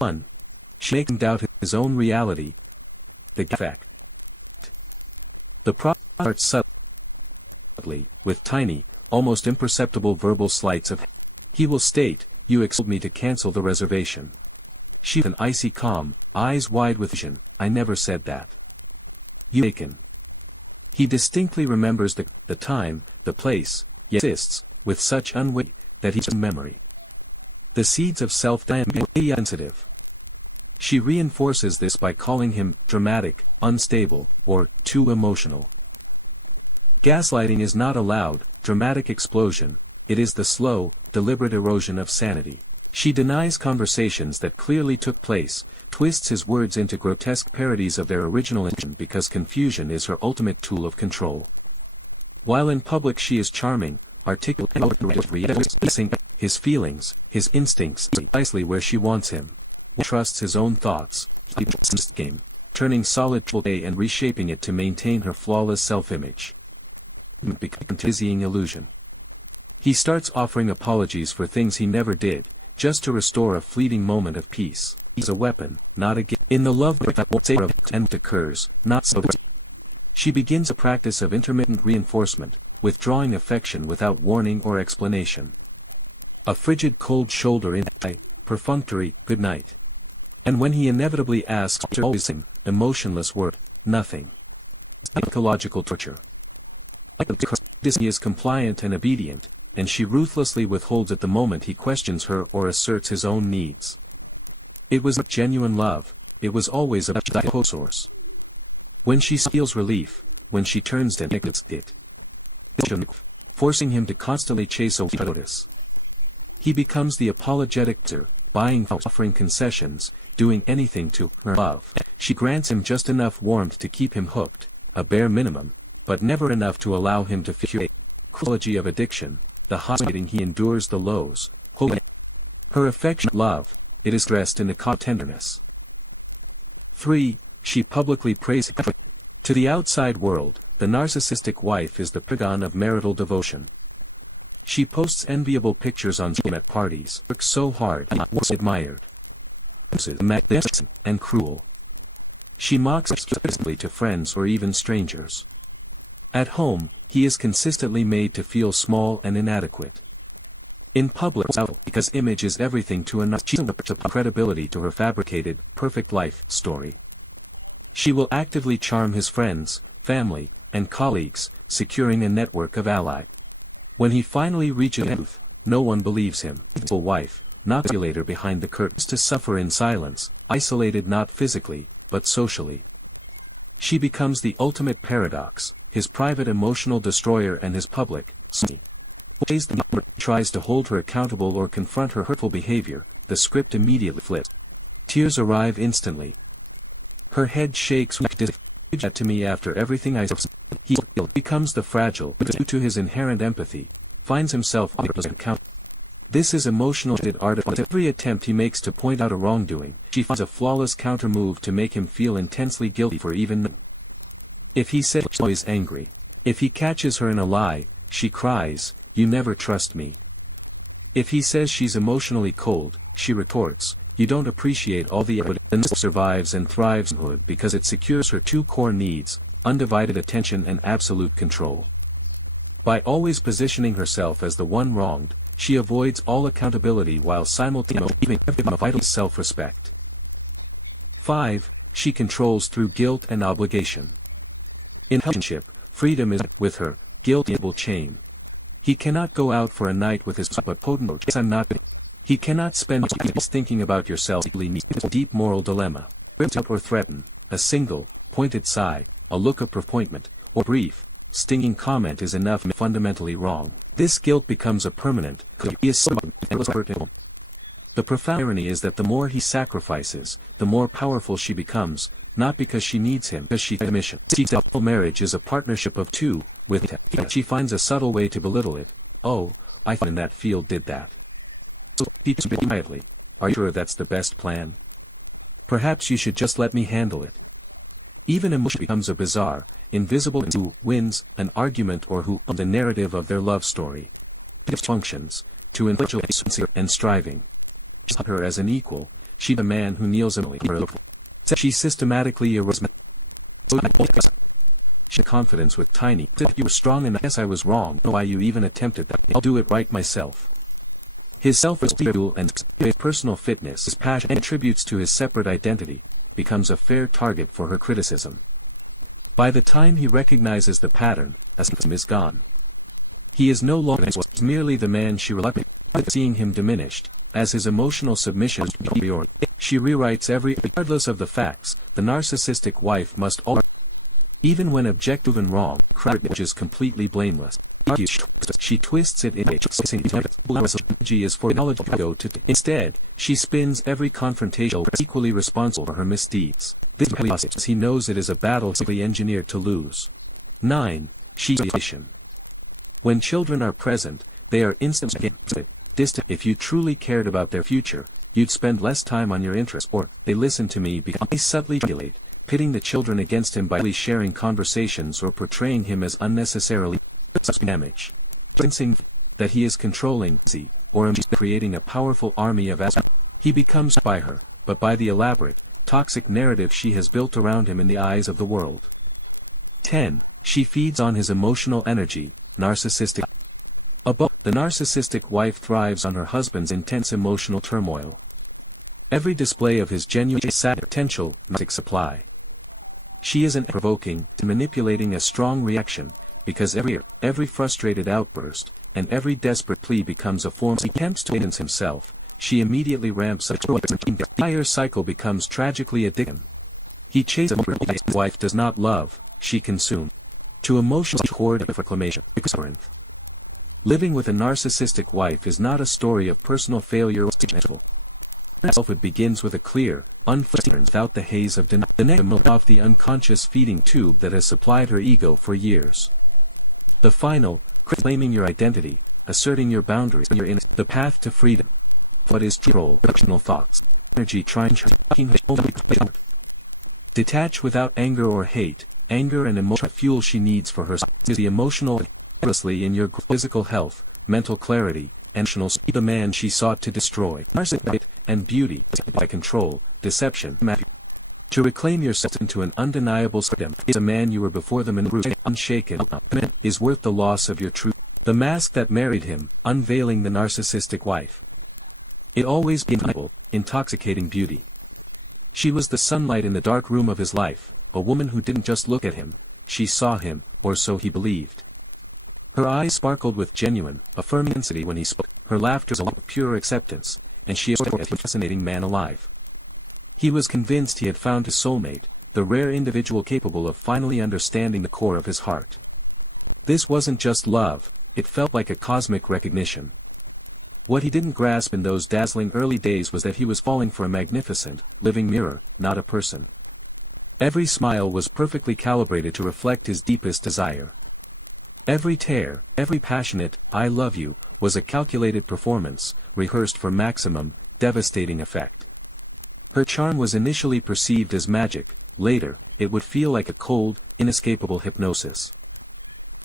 1. She makes him doubt his own reality. The effect. The problem starts subtly, with tiny, almost imperceptible verbal slights of he will state, "You expect me to cancel the reservation." She with an icy calm, eyes wide with vision, "I never said that. You taken." He distinctly remembers the time, the place, yet insists, with such unwitting, that he's in memory. The seeds of self-denial are sensitive. She reinforces this by calling him dramatic, unstable, or too emotional. Gaslighting is not a loud, dramatic explosion, it is the slow, deliberate erosion of sanity. She denies conversations that clearly took place, twists his words into grotesque parodies of their original intention because confusion is her ultimate tool of control. While in public she is charming, articulate, his feelings, his instincts, precisely where she wants him. He trusts his own thoughts, game, turning solid day and reshaping it to maintain her flawless self-image. Becomes a dizzying illusion. He starts offering apologies for things he never did, just to restore a fleeting moment of peace. He's a weapon, not a gift. In the love that and occurs, not so. She begins a practice of intermittent reinforcement, withdrawing affection without warning or explanation. A frigid cold shoulder in a perfunctory good night. And when he inevitably asks, always an emotionless word, nothing. Psychological torture. He is compliant and obedient, and she ruthlessly withholds at the moment he questions her or asserts his own needs. It was genuine love, it was always a source. When she feels relief, when she turns to it, forcing him to constantly chase away notice. He becomes the apologetic, buying, offering concessions, doing anything to her love. She grants him just enough warmth to keep him hooked, a bare minimum, but never enough to allow him to feel the cruelty of addiction, the hiding he endures the lows, hoping. Her affectionate love, it is dressed in the tenderness. 3. She publicly praises him. To the outside world, the narcissistic wife is the paragon of marital devotion. She posts enviable pictures on at parties, works so hard, was admired, magnificent, and cruel. She mocks explicitly to friends or even strangers. At home, he is consistently made to feel small and inadequate. In public, because image is everything to another, she gives credibility to her fabricated, perfect life story. She will actively charm his friends, family, and colleagues, securing a network of allies. When he finally reaches truth, no one believes him. The wife, not the manipulator behind the curtains, to suffer in silence, isolated not physically, but socially. She becomes the ultimate paradox, his private emotional destroyer and his public. Tries to hold her accountable or confront her hurtful behavior, the script immediately flips. Tears arrive instantly. Her head shakes. That to me after everything I said. He becomes the fragile, but due to his inherent empathy, finds himself accountable. This is emotional art. Every attempt he makes to point out a wrongdoing, she finds a flawless counter-move to make him feel intensely guilty for even. If he says she's always angry, if he catches her in a lie, she cries, "You never trust me." If he says she's emotionally cold, she retorts, "You don't appreciate all the evidence." Survives and thrives because it secures her two core needs, undivided attention and absolute control. By always positioning herself as the one wronged, she avoids all accountability while simultaneously giving a vital self-respect. 5. She controls through guilt and obligation. In relationship, freedom is with her, guilt will chain. He cannot go out for a night with his potent He cannot spend days thinking about yourself. Deep moral dilemma. Or threaten, a single, pointed sigh, a look of disappointment, or brief, stinging comment is enough and fundamentally wrong. This guilt becomes a permanent, The profound irony is that the more he sacrifices, the more powerful she becomes, not because she needs him, because she has a mission. Marriage is a partnership of two, with yet she finds a subtle way to belittle it. "Oh, I thought in that field did that." So he speaks quietly, "Are you sure that's the best plan? Perhaps you should just let me handle it." Even emotion becomes a bizarre, invisible who wins an argument or who the narrative of their love story. It functions to intellectual and striving. Her as an equal, She the man who kneels in her. She systematically erodes she confidence with Tiny. If you were strong enough, yes I was wrong. Why you even attempted that? I'll do it right myself. His self-respect and personal fitness, his passion and attributes to his separate identity, becomes a fair target for her criticism. By the time he recognizes the pattern, Asim is gone. He is no longer merely the man she relied on, seeing him diminished, as his emotional submission is beyond. She rewrites regardless of the facts, the narcissistic wife must always, even when objective and wrong, which is completely blameless. She twists it in G is for knowledge go to. Instead, she spins every confrontation as equally responsible for her misdeeds. This process he knows it is a battle simply engineered to lose. 9. When children are present, they are instantly distant. If you truly cared about their future, you'd spend less time on your interests. Or they listen to me because they subtly regulate, pitting the children against him by sharing conversations or portraying him as unnecessarily damage. Sensing that he is controlling or creating a powerful army of he becomes by her, but by the elaborate, toxic narrative she has built around him in the eyes of the world. 10. She feeds on his emotional energy, narcissistic. Above, the narcissistic wife thrives on her husband's intense emotional turmoil. Every display of his genuine potential supply. She isn't provoking, manipulating a strong reaction, because every frustrated outburst, and every desperate plea becomes a form he attempts to convince himself. She immediately ramps up. The entire cycle becomes tragically addictive. He chases his wife does not love, she consumes. To emotional hoard of reclamation. Living with a narcissistic wife is not a story of personal failure or it begins with a clear, unfiltered without the haze of denial off the unconscious feeding tube that has supplied her ego for years. The final, claiming your identity, asserting your boundaries, and you're in the path to freedom. What is control? Rational thoughts, energy trying to detach without anger or hate. Anger and emotional fuel she needs for herself is the emotional, endlessly in your physical health, mental clarity, and the man she sought to destroy. Narcissism and beauty by control, deception, to reclaim yourself into an undeniable freedom is a man you were before them in the unshaken is worth the loss of your truth. The mask that married him, unveiling the narcissistic wife. It always been intoxicating beauty. She was the sunlight in the dark room of his life, a woman who didn't just look at him, she saw him, or so he believed. Her eyes sparkled with genuine, affirming intensity when he spoke. Her laughter was pure acceptance, and she was a fascinating man alive. He was convinced he had found his soulmate, the rare individual capable of finally understanding the core of his heart. This wasn't just love, it felt like a cosmic recognition. What he didn't grasp in those dazzling early days was that he was falling for a magnificent, living mirror, not a person. Every smile was perfectly calibrated to reflect his deepest desire. Every tear, every passionate, "I love you," was a calculated performance, rehearsed for maximum, devastating effect. Her charm was initially perceived as magic, later, it would feel like a cold, inescapable hypnosis.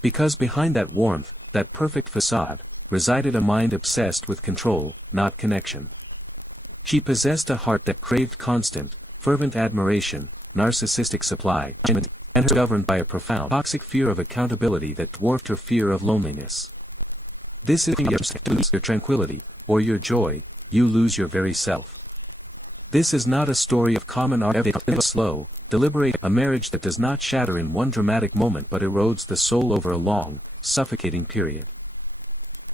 Because behind that warmth, that perfect facade, resided a mind obsessed with control, not connection. She possessed a heart that craved constant, fervent admiration, narcissistic supply, and was governed by a profound, toxic fear of accountability that dwarfed her fear of loneliness. This is your tranquility, or your joy, you lose your very self. This is not a story of common slow, deliberate, a marriage that does not shatter in one dramatic moment but erodes the soul over a long, suffocating period.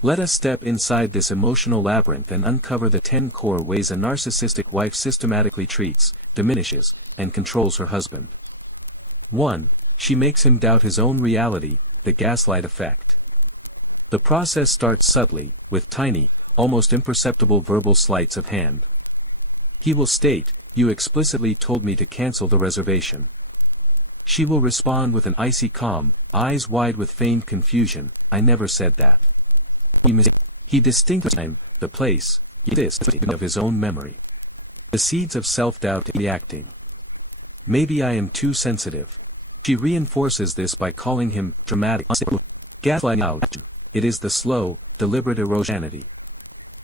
Let us step inside this emotional labyrinth and uncover the 10 core ways a narcissistic wife systematically treats, diminishes, and controls her husband. 1. She makes him doubt his own reality, the gaslight effect. The process starts subtly, with tiny, almost imperceptible verbal sleights of hand. He will state, "You explicitly told me to cancel the reservation." She will respond with an icy calm, eyes wide with feigned confusion, "I never said that." He distinctly time, the place, this of his own memory. The seeds of self-doubt reacting. "Maybe I am too sensitive." She reinforces this by calling him dramatic. Gaslighting out. It is the slow, deliberate erosionity.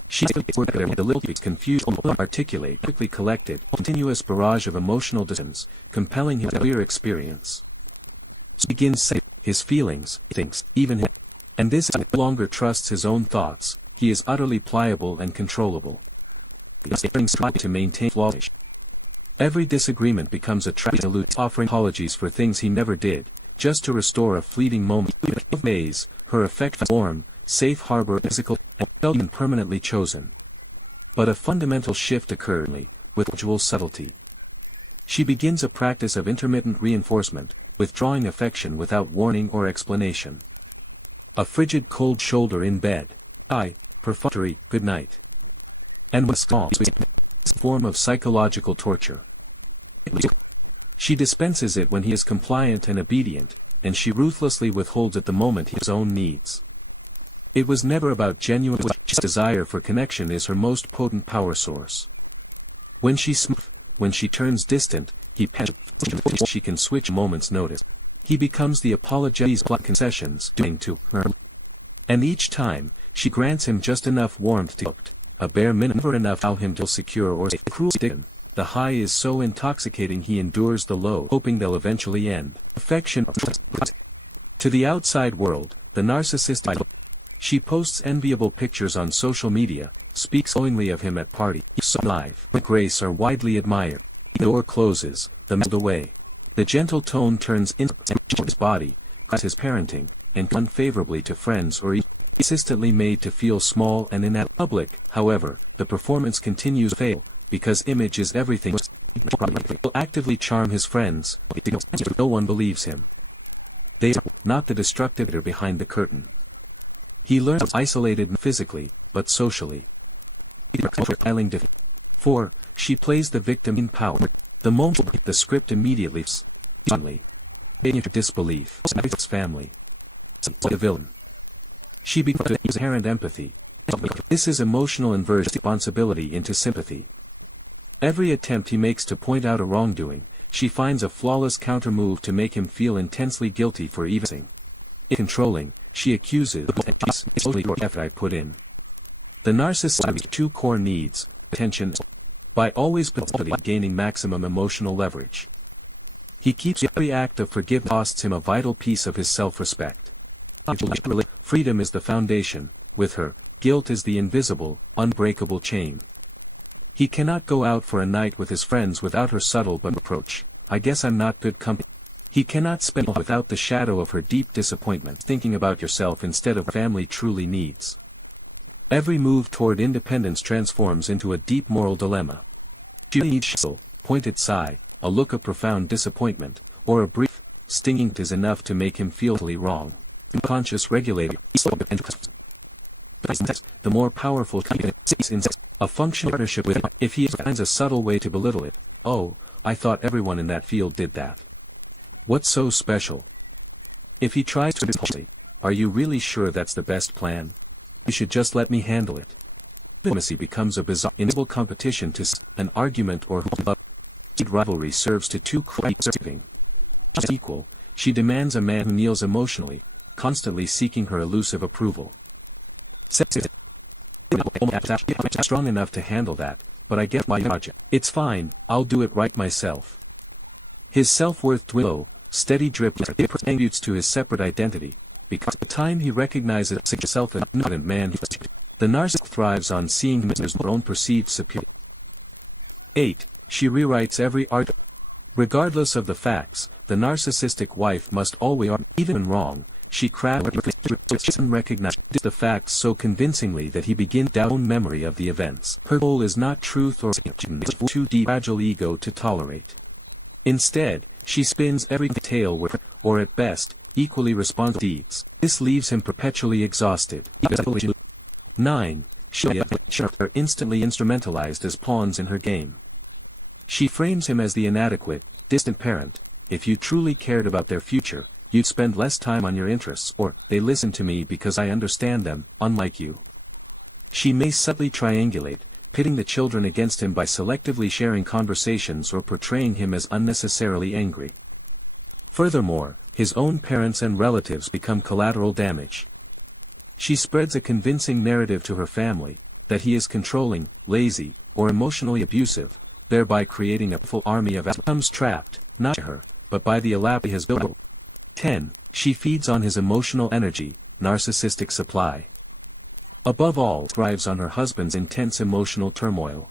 She deliberately confused, articulate, quickly collected, continuous barrage of emotional dissonance, compelling his clear experience. He begins saying his feelings, things, even him. And this no longer trusts his own thoughts, he is utterly pliable and controllable. He brings to maintain flawless. Every disagreement becomes a trap, offering apologies for things he never did, just to restore a fleeting moment of days, her affectionate warm, safe harbor physical, and felt permanently chosen. But a fundamental shift occurred, with gradual subtlety. She begins a practice of intermittent reinforcement, withdrawing affection without warning or explanation. A frigid cold shoulder in bed. Her perfunctory, good night. And was small, a form of psychological torture. She dispenses it when he is compliant and obedient, and she ruthlessly withholds at the moment his own needs. It was never about genuine desire for connection is her most potent power source. When she turns distant, she can switch a moment's notice. He becomes the apologetic concessions doing to her. And each time, she grants him just enough warmth to a bare minimum, never enough to allow him to secure or cruel. The high is so intoxicating he endures the low, hoping they'll eventually end. Affection. To the outside world, the narcissist. She posts enviable pictures on social media, speaks glowingly of him at party. So life and grace are widely admired. The door closes, the melt away. The gentle tone turns into his body, as his parenting, and unfavorably to friends or consistently made to feel small and in public. However, the performance continues to fail, because image is everything. Will actively charm his friends, because no one believes him. They are not the destructive behind the curtain. He learns isolated physically, but socially. 4. She plays the victim in power. The moment the script immediately disbelief, his family, the villain. She begins to use inherent empathy. This is emotional inversion responsibility into sympathy. Every attempt he makes to point out a wrongdoing, she finds a flawless counter-move to make him feel intensely guilty for even controlling. She accuses the effort I put in. The narcissist has two core needs, attention, by always gaining maximum emotional leverage. He keeps every act of forgiveness costs him a vital piece of his self-respect. Freedom is the foundation, with her, guilt is the invisible, unbreakable chain. He cannot go out for a night with his friends without her subtle but reproach, I guess I'm not good company. He cannot spend without the shadow of her deep disappointment thinking about yourself instead of family truly needs. Every move toward independence transforms into a deep moral dilemma. She needs a pointed sigh, a look of profound disappointment, or a brief, stinging is enough to make him feel wrong. Unconscious regulator, the more powerful a functional partnership with him. If he finds a subtle way to belittle it, oh, I thought everyone in that field did that. What's so special? If he tries to are you really sure that's the best plan? You should just let me handle it. Intimacy becomes a bizarre, invisible competition to an argument or rivalry serves to two equal. She demands a man who kneels emotionally, constantly seeking her elusive approval. Strong enough to handle that, but I get my project. It's fine, I'll do it right myself. His self-worth dwindles, steady drip contributes to his separate identity, because by the time he recognizes himself as a confident man, the narcissist thrives on seeing him as her own perceived superior. 8. She rewrites every argument. Regardless of the facts, the narcissistic wife must always, even when wrong, she crafts and recognizes the facts so convincingly that he begins to doubt his own memory of the events. Her goal is not truth or too deep fragile ego to tolerate. Instead, she spins every tale with, or at best, equally responsible deeds. This leaves him perpetually exhausted. 9. She are instantly instrumentalized as pawns in her game. She frames him as the inadequate, distant parent. If you truly cared about their future, you'd spend less time on your interests, or, they listen to me because I understand them, unlike you. She may subtly triangulate, pitting the children against him by selectively sharing conversations or portraying him as unnecessarily angry. Furthermore, his own parents and relatives become collateral damage. She spreads a convincing narrative to her family, that he is controlling, lazy, or emotionally abusive, thereby creating a full army of becomes trapped, not by her, but by the elaborate he has built. 10. She feeds on his emotional energy, narcissistic supply. Above all, thrives on her husband's intense emotional turmoil.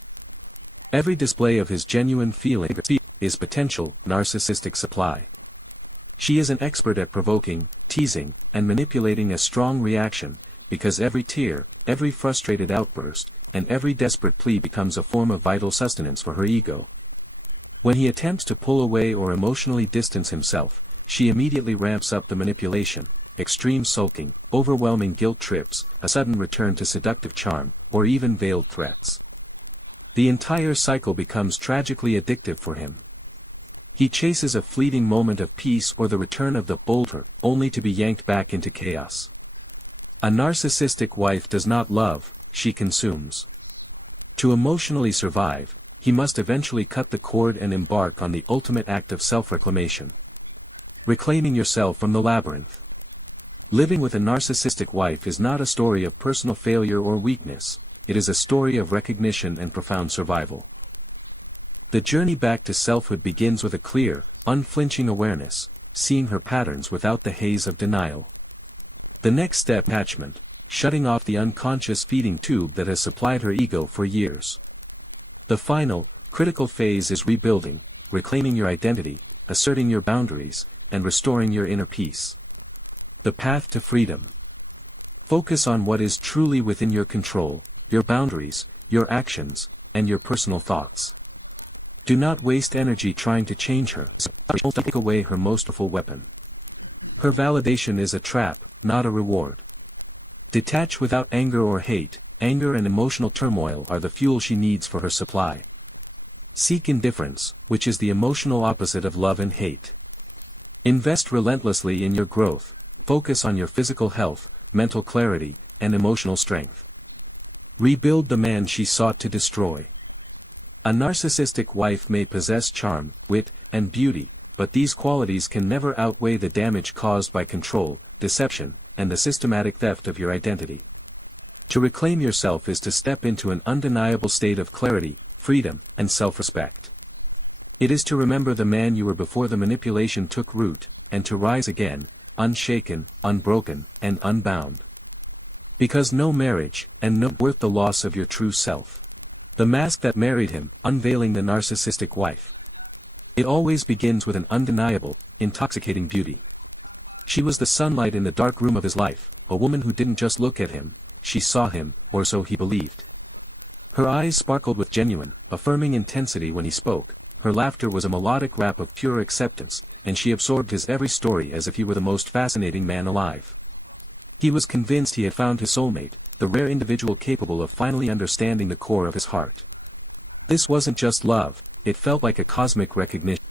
Every display of his genuine feeling is potential narcissistic supply. She is an expert at provoking, teasing, and manipulating a strong reaction, because every tear, every frustrated outburst, and every desperate plea becomes a form of vital sustenance for her ego. When he attempts to pull away or emotionally distance himself, she immediately ramps up the manipulation, extreme sulking, overwhelming guilt trips, a sudden return to seductive charm, or even veiled threats. The entire cycle becomes tragically addictive for him. He chases a fleeting moment of peace or the return of the bolter, only to be yanked back into chaos. A narcissistic wife does not love, she consumes. To emotionally survive, he must eventually cut the cord and embark on the ultimate act of self-reclamation. Reclaiming yourself from the labyrinth. Living with a narcissistic wife is not a story of personal failure or weakness, it is a story of recognition and profound survival. The journey back to selfhood begins with a clear, unflinching awareness, seeing her patterns without the haze of denial. The next step, detachment, shutting off the unconscious feeding tube that has supplied her ego for years. The final, critical phase is rebuilding, reclaiming your identity, asserting your boundaries, and restoring your inner peace. The path to freedom. Focus on what is truly within your control, your boundaries, your actions, and your personal thoughts. Do not waste energy trying to change her. Take away her most powerful weapon. Her validation is a trap, not a reward. Detach without anger or hate. Anger and emotional turmoil are the fuel she needs for her supply. Seek indifference, which is the emotional opposite of love and hate. Invest relentlessly in your growth. Focus on your physical health, mental clarity, and emotional strength. Rebuild the man she sought to destroy. A narcissistic wife may possess charm, wit, and beauty, but these qualities can never outweigh the damage caused by control, deception, and the systematic theft of your identity. To reclaim yourself is to step into an undeniable state of clarity, freedom, and self-respect. It is to remember the man you were before the manipulation took root, and to rise again, unshaken, unbroken, and unbound. Because no marriage, and no worth the loss of your true self. The mask that married him, unveiling the narcissistic wife. It always begins with an undeniable, intoxicating beauty. She was the sunlight in the dark room of his life, a woman who didn't just look at him, she saw him, or so he believed. Her eyes sparkled with genuine, affirming intensity when he spoke, her laughter was a melodic rap of pure acceptance, and she absorbed his every story as if he were the most fascinating man alive. He was convinced he had found his soulmate, the rare individual capable of finally understanding the core of his heart. This wasn't just love, it felt like a cosmic recognition.